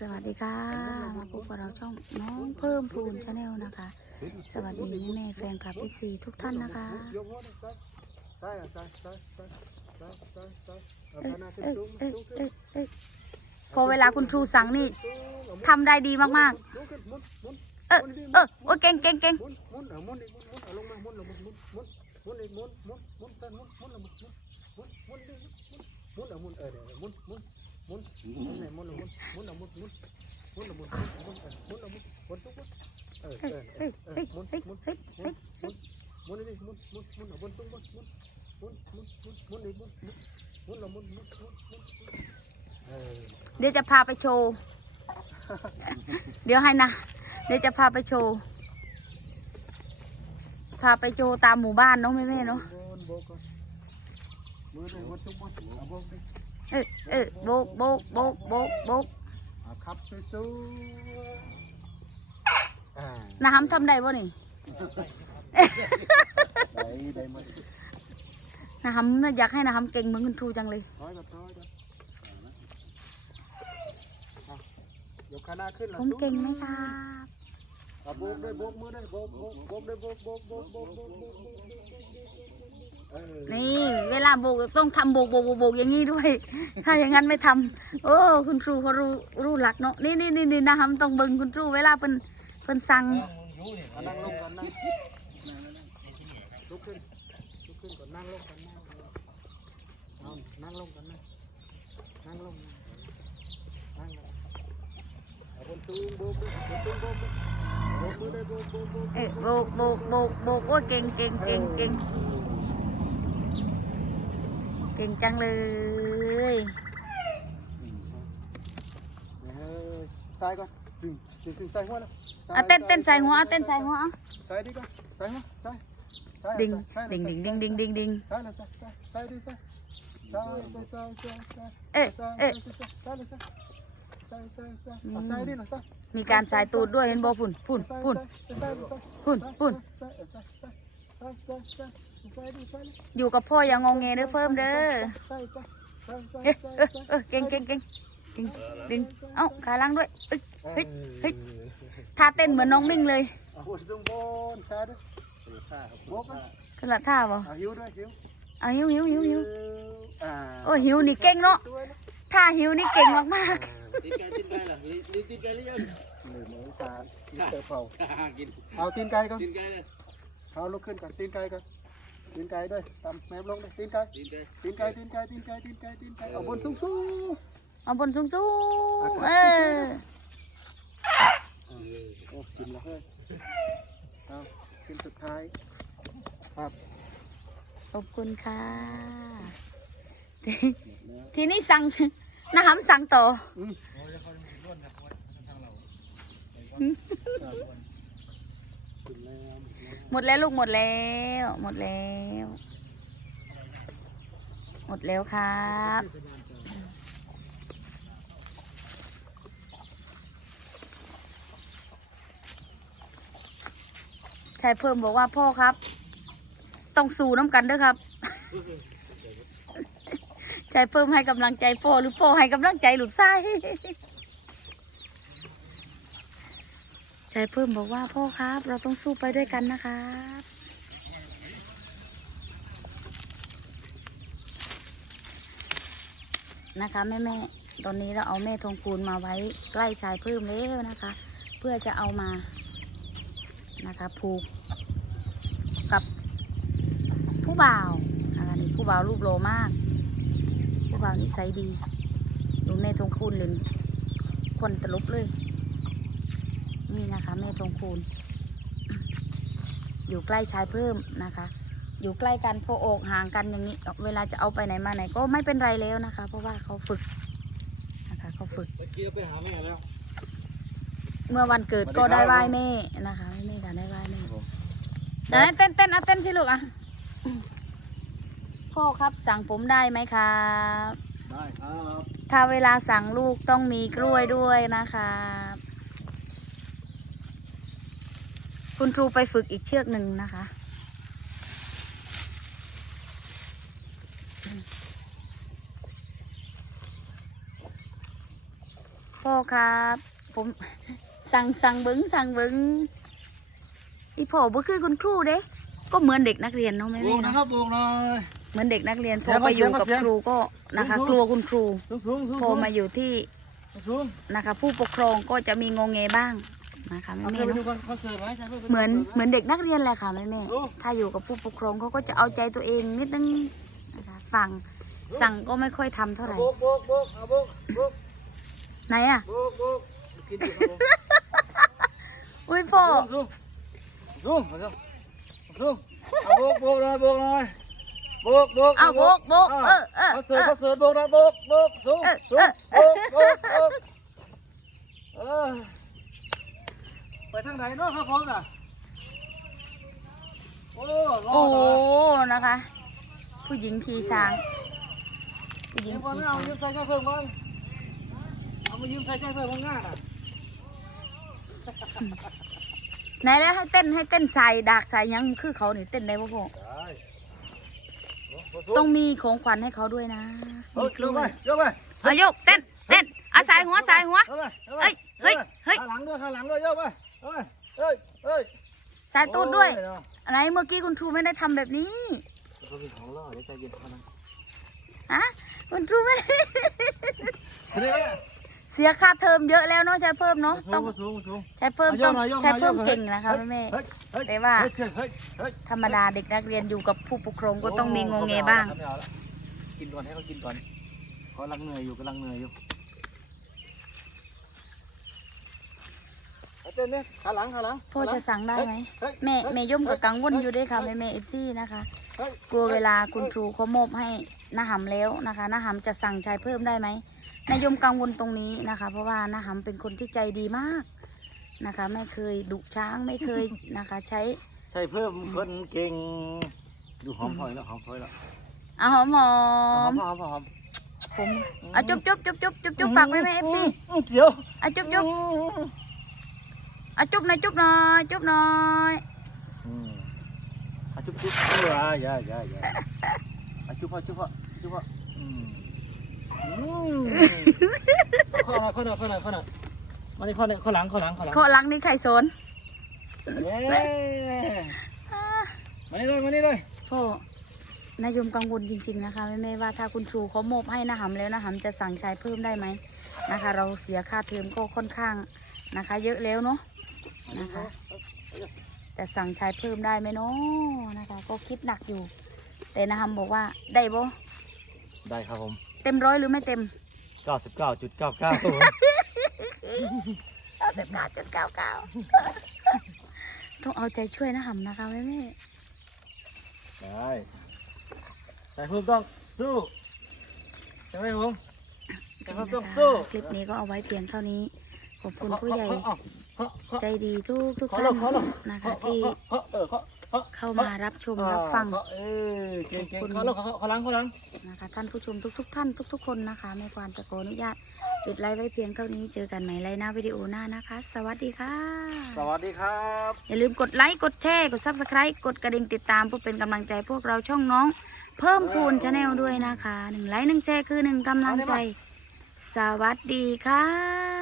สวัสดีค่ะ มาพบกับเราช่องน้องเพิ่มพูนชาแนลนะคะ สวัสดีแม่แฟนคลับพิฟซีทุกท่านนะคะพอเวลาคุณครูสั่งนี่ทำได้ดีมากๆ เออเออโอ้ยเก่งเก่งเก่งมุน มุนมุนไหนมุนมุนมุนมุนมุนมุนมุนมุนมุนมุนมุนทุกมุนเออเออเออมุนมุนมุนมุนมุนมุนมุนมุนมุนทุกมุนมุนมุนมุนมุนมุนมุนมุนมุนมุนมุนมุนเดี๋ยวจะพาไปโชว์ เดี๋ยวให้นะ เดี๋ยวจะพาไปโชว์ พาไปโชว์ตามหมู่บ้านเนาะแม่แม่เนาะ เออเออโบกโบกโบกโบกโบกเอาขับสวยๆอ่านะฮัมทำได้ป่ะนี่ ได้ได้หมดนะฮัมน่ะอยากให้นะฮัมเก่งเหมือนคุณครูจังเลย ร้อยกับร้อยกับอะยกขาหน้าขึ้นแล้วผมเก่งไหมสู้ครับเอาโบกด้วยโบกมือด้วยโบกโบกโบกด้วยโบกโบกโบกโบกโบกโบกโบกเออ นี่ เวลาโบกต้องทำโบกโบกโบกโบกอย่างนี้ด้วย ถ้าอย่างนั้นไม่ทำโอ้คุณครูเขารู้รู้หลักเนาะนี่นี่นี่นี่นะฮัมต้องเบิ่งคุณครูเวลาเป็นเป็นสั่งเอานั่งลงก่อนนั่งลุกขึ้นลุกขึ้นก่อนนั่งลงก่อนนั่งเอานั่งลงก่อนนั่งนั่งลงนั่งลงเอาบนสูงโบกด้วยบนสูงโบกด้วยโบกมือด้วยโบกโบกโบก เอ๊ะโบกโบกโบกโบกโอ้ยเก่งเก่งเก่งเก่งเก่งจังเลยเออซ้ายก่อนดึงดึงดึงซ้ายหัวนะอะเต้นเต้นใส่หัวอะเต้นใส่หัวอะซ้ายดีก่อนซ้ายหัวซ้ายซ้ายดิ่งซ้ายดิ่งดิ่งดิ่งดิ่งดิ่งดิ่งซ้ายเลยซ้ายซ้ายซ้ายดิซ้ายซ้ายซ้ายซ้ายซ้ายซ้ายเอ๊ะซ้ายเอ๊ะซ้ายเลยซ้ายซ้ายซ้ายซ้ายเอาซ้ายดิหน่อยซ้ายมีการสายตูดด้วยเห็นบ่พุ่นพุ่นซ้ายพุ่นซ้ายซ้ายซ้ายพุ่นพุ่น อยู่กับพ่ออย่างงงเงเด้อเพิ่มเด้อซ้ายซ้ายซ้ายซ้ายเอ๊ะเออซ้ายเออเก่งเก่งเก่งเก่งดึงเอ้าขาล่างด้วยเอ้ยเฮ้ยเฮ้ยท่าเต้นเหมือนน้องมิ่งเลยเอาหัวสูงบนซ้าด้วยบกนะขนาดท่าบ่เอาหิวด้วยหิวเอาหิวหิวหิวหิวอ่าโอ้ยหิวนี่เก่งเนาะท่าหิวนี่เก่งมากตีนไก่ตีนไก่ล่ะลีลีตีนไก่หรือยังหนึ่งหมูปลาเตอเผากินเอาตีนไก่ก่อนตีนไก่เลยเอาลุกขึ้นก่อนตีนไก่ก่อน ตีนไก่ด้วยตำแมบลงเลยตีนไก่ตีนไก่ตีนไก่ตีนไก่ตีนไก่ตีนไก่ตีนไก่เอาบนสูงสูงๆเอาบนสูงสูงๆเออโอ้จิ้มแล้วเฮ้ยเอาขึ้นสุดท้ายครับขอบคุณค่ะ ทีนี้สั่งนะฮัมสั่งต่ออืมขึ้นแล้ว หมดแล้วลูกหมดแล้ว หมดแล้ว หมดแล้วครับ ชายเพิ่มบอกว่าพ่อครับ ต้องสู้น้ำกันด้วยครับ ชายเพิ่มให้กำลังใจพ่อหรือพ่อให้กำลังใจหลุดไส้ชาย เพิ่มบอกว่าพ่อครับ เราต้องสู้ไปด้วยกันนะครับนะคะแม่แม่ๆตอนนี้เราเอาแม่ทองคูณมาไว้ใกล้ชายเพิ่มแล้วนะคะ เพื่อจะเอามานะคะผูกกับผู้บ่าวนะคะนี่ผู้บ่าวรูปโลมาก ผู้บ่าวนิสัยดี ดูแม่ทองคูณเลยคนตลบเลย นี่นะคะ แม่ทองคูณ อยู่ใกล้ชายเพิ่มนะคะ อยู่ใกล้กันพอออกห่างกันอย่างนี้ เวลาจะเอาไปไหนมาไหนก็ไม่เป็นไรแล้วนะคะ เพราะว่าเขาฝึกนะคะเขาฝึก ตะเกียบไปหาแม่แล้ว เมื่อวันเกิดก็ได้ไหว้แม่นะคะแม่ค่ะได้ไหว้แม่เดี๋ยวนะเต้นเต้นเอาเต้นสิลูกอะพ่อครับสั่งผมได้ไหมครับ ได้ครับ ถ้าเวลาสั่งลูกต้องมีกล้วยด้วยนะครับ คุณครูไปฝึกอีกเชือกหนึ่งนะคะ พ่อครับ ผมสั่งสั่งเบิ้งสั่งเบิ้งอีพ่อบ่คือคุณครูเด้ ก็เหมือนเด็กนักเรียนเนาะแม่โบแม่กนะเนาะครับโบกหน่อยเหมือนเด็กนักเรียนพเสีอยงไปอยู่เสียงกับเสียงครูก็นะคะสูงๆกลัวคุณครูสูงสูงสูงพอมาอยู่ที่สูงนะคะ ผู้ปกครองก็จะมีงงเงบ้าง นะคะแม่เอาแม่เคยไปดูเนาะคอนเสิร์ตไหมใช่ไหมเหมือนเหมือนเด็กนักเรียนแหละค่ะแม่แม่โอ้ถ้าอยู่กับผู้ปกครองเขาก็จะเอาใจตัวเองนิดนึงนะคะฟังสั่งก็ไม่ค่อยทำเท่าไหร่โบกโบกโบกเอาโบกโบกไหนอะโบกโบกกินอยู่ครับผมอุ้ยพ่อสูงสูงสูงสูงเอาโบกโบกหน่อยโบกหน่อยโบกโบกเอาโบกโบกเออเออคอนเอเสิร์ตอคอนเสิร์ตโบกหน่อยโบกโบกสูงเออสูงเออโบกโบกโบกเออไปทางไหนเนาะครับผมน่ะโอ้รอโอ้ดนะคะ ผู้หญิงขี่ช้าง ผู้หญิเดี๋งยวก่อนขี่นะเอาช้างยืมใส่แค่เพิ่มมันเอามายืมใส่แค่เพิ่มมันง่ายน่ะไหนแล้วให้เต้นให้เต้นใส่ดากใส่หยังคือเขานี่เต้นได้ป่ะพ่อได้ต้องมีของขวัญให้เขาด้วยนะเฮ้ยมีกยล้กไปวยยกไปเอายกเต้นเต้นเอาสายหัวสายหัวยกไปกไปเฮ้ย เฮ้ยเฮ้ยขาหลังด้วยขาหลังด้วยยกไปยกไปเฮ้ยเฮ้ยสายตูดด้วย โอ้เนาะอะไรเมื่อกี้คุณครูไม่ได้ทำแบบนี้ เขามีของล่อเดี๋ยวใจเย็นเขานะฮะ คุณครูไม่ได้เดี๋ยวเสียค่าเทอมเยอะแล้วเนาะใช้เพิ่มเนาะสูต้องงสูงสูงใช้เพิ่มเอายกต้องหน่อยยกหน่อยใช้เพิ่มยกหน่อยเก่งนะคะแม่เฮ้ยเฮ้ยแต่ว่าเฮ้ยเฮ้ยเฮ้ยธรรมดาเด็กนักเรียนอยู่กับผู้ปกครองก็ต้องมีงงเงบ้างไม่เอาละกินก่อนให้เขากินก่อนเขากำลังเหนื่อยอยู่กำลังเหนื่อยอยู่ เอาเต้นเนี่ยขาหลังขาหลังพ่อจะสั่งได้ไหมเฮ้ยแม่เฮ้ยแม่ย่อมกับกังวลอยู่ด้วยค่ะแม่แม่เอฟซีนะคะเฮ้ยกลัวเวลาคุณครูเขามอบให้นาหำแล้วนะคะนาหำจะสั่งชายเพิ่มได้ไหมนายยมกังวลตรงนี้นะคะ เพราะว่านาหำเป็นคนที่ใจดีมากนะคะ ไม่เคยดุช้างไม่เคยนะคะ ใช้ใช่เพิ่มคนเก่งดูหอมพลอยแล้วหอมพลอยแล้วเอาหอมหอหอมมหอมหอมผมเอาจุ๊บจุ๊บจุ๊บจุ๊บจุ๊บจุ๊บฝากไว้แม่เอฟซีเดี๋ยวเอาจุ๊บจุ๊บเอาจุ๊บหน่อยจุ๊บหน่อยจุ๊บหน่อยอืมอะจุ๊บจุ๊บเอออะอย่าอย่าอย่าอะจุ๊บพ่อจุ๊บพ่อจุ๊บพ่ออืมอืมข้อหน่อยข้อหน่อยข้อหน่อยข้อหน่อยมานี่ข้อหน่อยข้อหลังข้อหลังข้อหลังข้อหลังนี่ไข่สนเย้มานี่เลยมานี่เลยพ่อนายยมกังวลจริง ๆ นะคะไม่ไม่ว่าถ้าคุณครูเขามอบให้นาหำแล้วนาหำจะสั่งชายเพิ่มได้ไหมนะคะ เราเสียค่าเทอมก็ค่อนข้างนะคะ เยอะแล้วเนาะ นะคะ แต่สั่งชายเพิ่มได้ไหมเนาะนะคะ ก็คิดหนักอยู่ แต่นาหำบอกว่าได้บ่ได้ครับผม เต็มร้อยหรือไม่เต็ม 99.99เต็มเก้าจุดเก้าเก้าต้องเอาใจช่วยนาหำนะคะแม่แม่ได้แต่เพิ่มต้องสู้ใช่ไหมผมแต่เพิ่มต้องสู้ คลิปนี้ก็เอาไว้เพียงเท่านี้ ขอบคุณผู้ใหญ่เคาะเคาะใจดีทุกทุกเคาะท่าเรานเคาะเรานะคะเคาะที่เคาะเออเคาะเคาะเข้ามารับชมรับฟังเคาะเออเก่งเก่งเคาะเราเคาะเคาะหลังเคาะหลังนะคะท่านผู้ชมทุกๆท่านทุกๆคนนะคะแม่ควานจะขออนุญาตปิดไลฟ์ไว้เพียงเท่านี้เจอกันใหม่ไลฟ์หน้าวิดีโอหน้านะคะ สวัสดีค่ะ สวัสดีครับ อย่าลืมกดไลค์กดแชร์กดซับสไครต์กดกระดิ่งติดตามเพื่อเป็นกำลังใจพวกเราช่องน้อง เพิ่มพูนชาแนลด้วยนะคะหนึ่งไลค์หนึ่งแชร์คือหนึ่งกำลังใจ สวัสดีค่ะ